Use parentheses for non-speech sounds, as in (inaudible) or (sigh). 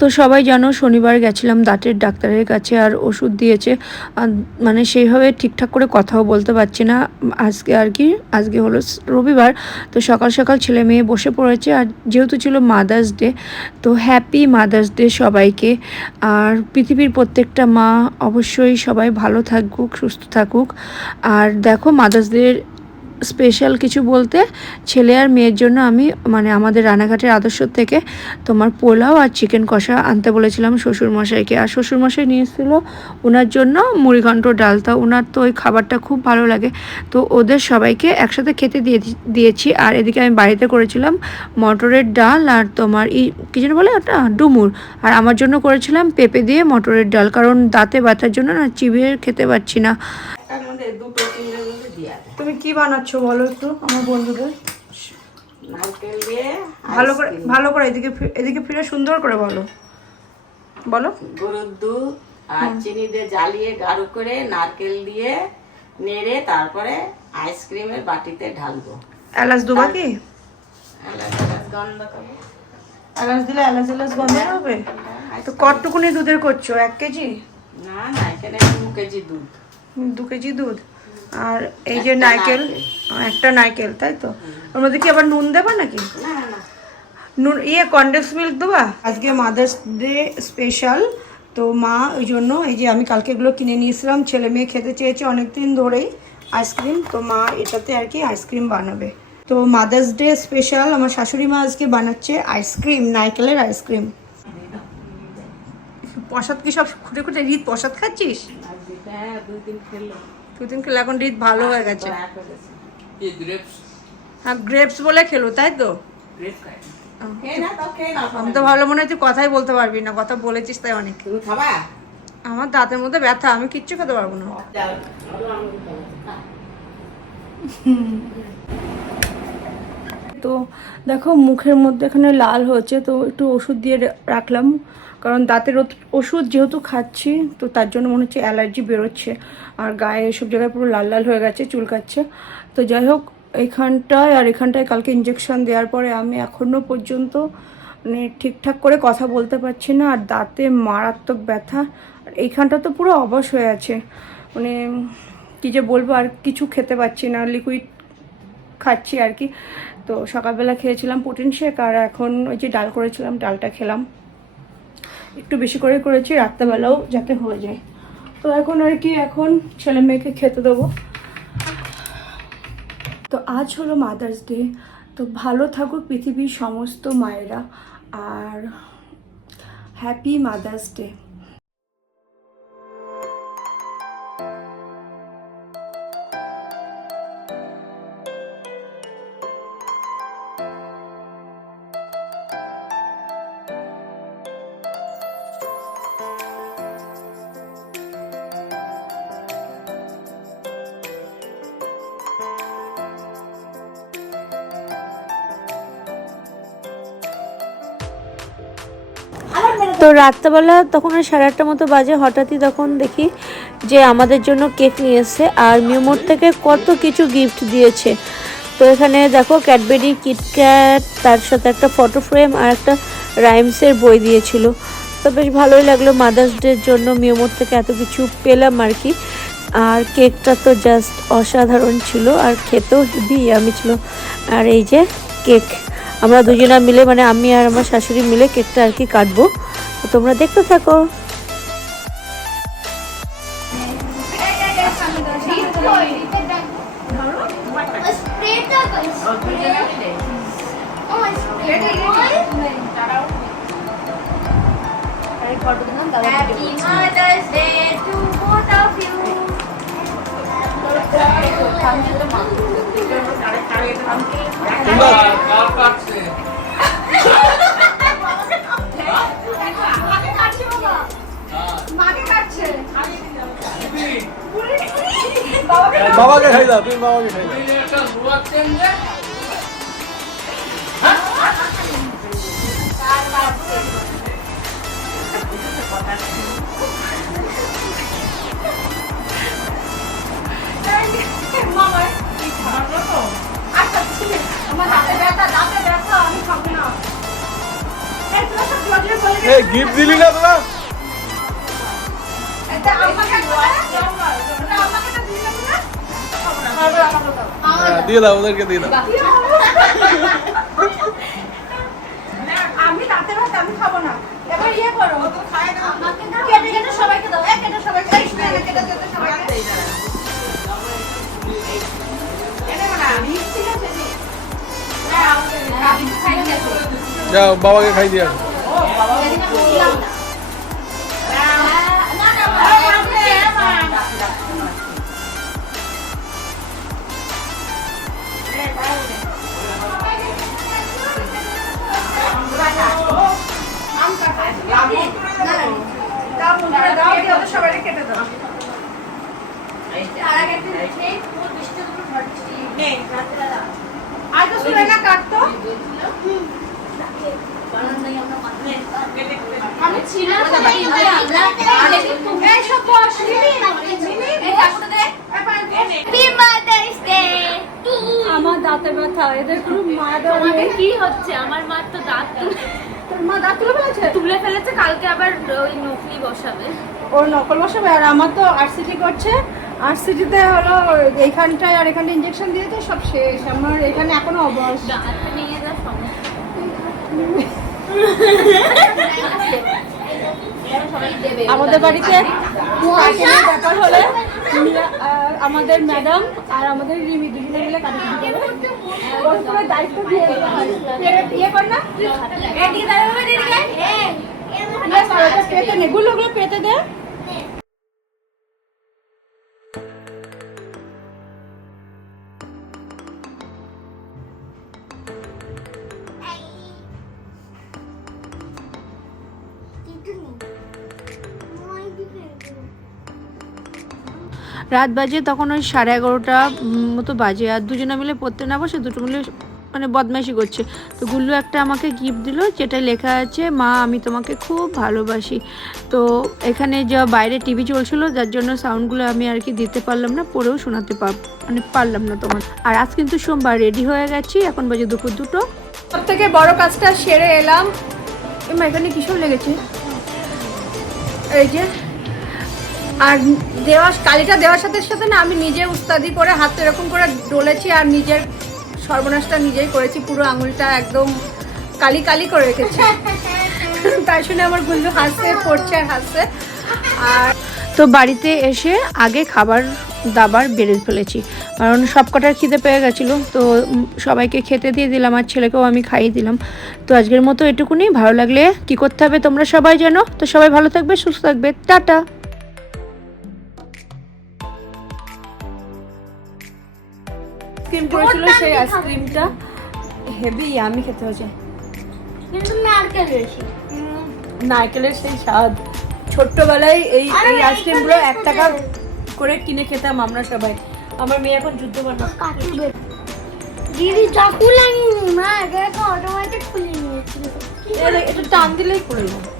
তো সবাই জানো শনিবার গেছিলাম দাঁতের ডাক্তারের কাছে আর ওষুধ দিয়েছে। মানে সেইভাবে ঠিকঠাক করে কথাও বলতে পারছি না। আজকে আর কি, আজকে হলো রবিবার। তো সকাল সকাল ছেলে মেয়ে বসে পড়েছে আর যেহেতু ছিল মাদার্স ডে তো হ্যাপি মাদার্স ডে সবাইকে। আর পৃথিবীর প্রত্যেকটা মা অবশ্যই সবাই ভালো থাকুক, সুস্থ থাকুক। আর দেখো মাদার্স ডের স্পেশাল কিছু বলতে, ছেলে আর মেয়ের জন্য আমি মানে আমাদের রানাঘাটের আদর্শ থেকে তোমার পোলাও আর চিকেন কষা আনতে বলেছিলাম শ্বশুরমশাইকে। আর শ্বশুরমশাই নিয়ে এসেছিল ওনার জন্য মুড়িঘণ্ট ডাল। তা ওনার তো ওই খাবারটা খুব ভালো লাগে। তো ওদের সবাইকে একসাথে খেতে দিয়ে দিয়েছি। আর এদিকে আমি বাড়িতে করেছিলাম মটরের ডাল আর তোমার ই, কী যেন বলে ওটা? ডুমুর। আর আমার জন্য করেছিলাম পেঁপে দিয়ে মটরের ডাল। কারণ দাঁতে ব্যথার জন্য না, চিবিয়ে খেতে পারছি না। দুটো তিনটের মধ্যে দিয়া দেয় তুমি কি বানাচ্ছো বলো একটু আমার বন্ধুদের? নারকেল দিয়ে ভালো করে ভালো করে এদিকে এদিকে ফিরে সুন্দর করে বলো। বলো। গরুর দুধ আর চিনি দিয়ে জ্বালিয়ে গাঢ় করে নারকেল দিয়ে নেড়ে তারপরে আইসক্রিমের বাটিতে ঢালবো। এলাচ দুবা কি? এলাচ দিলে এলাচ এলাচ গন্ধ হবে তো কতটুকুনি দুধের করছ? এক কেজি? না না এখানে দু কেজি দুধ। দু কেজি দুধ? আর এই যে নারকেল একটা নারকেল তাই তো? ওর মধ্যে কি আবার নুন দেবা নাকি? নুন ইয়ে কন্ডেন্স মিল্ক দেবা? আজকে মাদার্স ডে স্পেশাল তো মা ওই জন্য এই যে আমি কালকে এগুলো কিনে নিয়েছিলাম ছেলে মেয়ে খেতে চেয়েছে অনেক দিন ধরেই আইসক্রিম তো মা এটাতে আর কি আইসক্রিম বানাবে। তো মাদার্স ডে স্পেশাল আমার শাশুড়ি মা আজকে বানাচ্ছে আইসক্রিম নারকেলের আইসক্রিম। প্রসাদ কি সব খুঁটে খুঁটে রিত প্রসাদ খাচ্ছিস? হ্যাঁ দুই দিন খেলো। দুদিন খেলে এখন রিত ভালো হয়ে গেছে। হ্যাঁ গ্রেপস বলে খেলো তাই তো? খেয়ে। না তো খেয়ে না আমি তো ভালো মনে হয় তুই কথাই বলতে পারবি না কথা বলেছিস তাই অনেক। আমার দাঁতের মধ্যে ব্যথা আমি কিচ্ছু খেতে পারব না। তো দেখো মুখের মধ্যে এখানে লাল হয়েছে, তো একটু ওষুধ দিয়ে রাখলাম। কারণ দাঁতের ওষুধ যেহেতু খাচ্ছি, তো তার জন্য মনে হচ্ছে অ্যালার্জি বেরোচ্ছে। আর গায়ে এসব জায়গায় পুরো লাল লাল হয়ে গেছে, চুলকাচ্ছে। তো যাই হোক, এখানটায় আর এখানটায় কালকে ইঞ্জেকশন দেওয়ার পরে আমি এখনও পর্যন্ত মানে ঠিকঠাক করে কথা বলতে পারছি না। আর দাঁতে মারাত্মক ব্যথা। আর এইখানটা তো পুরো অবশ হয়ে আছে। মানে কী যে বলব, আর কিছু খেতে পাচ্ছি না। লিকুইড খাচ্ছি আর কি। তো সকালবেলা খেয়েছিলাম প্রোটিন শেক আর এখন ওই যে ডাল করেছিলাম, ডালটা খেলাম। একটু বেশি করে করেছি, রাত্রেবেলাও যাতে হয়ে যায়। তো এখন আর কি, এখন ছেলে মেয়েকে খেতে দেবো। তো আজ হলো মাদার্স ডে তো ভালো থাকুক পৃথিবীর সমস্ত মায়েরা। আর হ্যাপি মাদার্স ডে তো রাত্রেবেলা তখন ওই সাড়ে আটটা মতো বাজে, হঠাৎই তখন দেখি যে আমাদের জন্য কেক নিয়ে এসছে আর মিউমোর থেকে কত কিছু গিফট দিয়েছে। তো এখানে দেখো ক্যাডবেরি কিটক্যাট তার সাথে একটা ফটো ফ্রেম আর একটা রাইমসের বই দিয়েছিল। তো বেশ ভালোই লাগল মাদার্স ডের জন্য মিউমোর থেকে এত কিছু পেলাম আর কি। আর কেকটা তো জাস্ট অসাধারণ ছিল আর খেতেও হেভি ইয়ামি ছিল। আর এই যে কেক, আমরা দুজনা মিলে মানে আমি আর আমার শাশুড়ি মিলে কেকটা আর কি কাটবো। তোমরা দেখতে থাকো Happy Mother's Day to both of you. বাবাকে খাই দাও তুমি বাবাকে খাই দাও গিফট দিলি না তোরা দিয়ে দাও ওদেরকে দিয়ে দাও। আমি রাতে ভাত আমি খাব না। এবার ইয়ে করো। কেটে কেটে সবাইকে দাও। এক কেটে সবাইকে কেটে কেটে সবাইকে যাও বাবাকে খাই দিয়ে আসো। আর তো শুনে না কাটতো আমি ছিলাম না কিন্তু আমরা দাঁতে ব্যথা এদের কোনো মা তোমাকে কি হচ্ছে? আমার মার তো দাঁত তোর মা দাঁত তুলে ফেলেছে? তুলে ফেলেছে কালকে আবার ওই নকলি বসাবে। ওর নকল বসাবে আর আমার তো আরসিটি করছে। আরসিটিতে হলো এইখানটায় আর এখানটা ইঞ্জেকশন দিয়েছে সব শেষ। আমার এখানে এখনও অবশ। আমাদের বাড়িতে ব্যাপার হলে আমাদের ম্যাডাম আর আমাদের রিমি দুজনে মিলে দায়িত্ব দিয়ে। ইয়ে- কর না। পেতে নে গুলো গুলো পেতে দে। রাত বাজে, তখন ওই সাড়ে এগারোটা মতো বাজে। আর দুজনে মিলে পড়তে না বসে, দুটো মিলে মানে বদমাইশি করছে। তো গুল্লু একটা আমাকে গিফট দিল যেটা লেখা আছে, মা, আমি তোমাকে খুব ভালোবাসি। তো এখানে যা বাইরে টিভি চলছিল, যার জন্য সাউন্ডগুলো আমি আর কি দিতে পারলাম না, পড়েও শোনাতে পার মানে পারলাম না তোমার। আর আজ কিন্তু সোমবার রেডি হয়ে গেছি, এখন বাজে দুপুর দুটো। সব থেকে বড় কাজটা সেরে এলাম। এমা এখানে কিসব লেগেছে? এই যে, আর দেওয়া কালিটা দেওয়ার সাথে সাথে না আমি নিজে উস্তাদি করে হাত এরকম করে ডলেছি, আর নিজের সর্বনাশটা নিজেই করেছি, পুরো আঙুলটা একদম কালি কালি করে রেখেছি। (laughs) তাই শুনে আমার গুল্লু হাসছে, পড়ছে আর হাসছে। আর তো বাড়িতে এসে আগে খাবার দাবার বেড়ে ফেলেছি। কারণ সব কটার খিদে পেয়ে গেছিল, তো সবাইকে খেতে দিয়ে দিলাম, আর ছেলেকেও আমি খাইয়ে দিলাম। তো আজকের মতো এটুকুনি, ভালো লাগলে কি করতে হবে তোমরা সবাই জানো। তো সবাই ভালো থাকবে, সুস্থ থাকবে। টাটা! আইসক্রিম করেছিল সেই আইসক্রিমটা হেভি আমি খেতে হয়েছে। কিন্তু নারকেল বেশি নারকেলের সেই স্বাদ। ছোট্টবেলায় এই এই আইসক্রিমগুলো এক টাকা করে কিনে খেতাম আমরা সবাই। আমার মেয়ে এখন যুদ্ধ বানা দিদি চাকু লাগেনি মা এটা অটোমেটিক খুলে নিয়েছিল। এটা টান দিলেই করে যাবে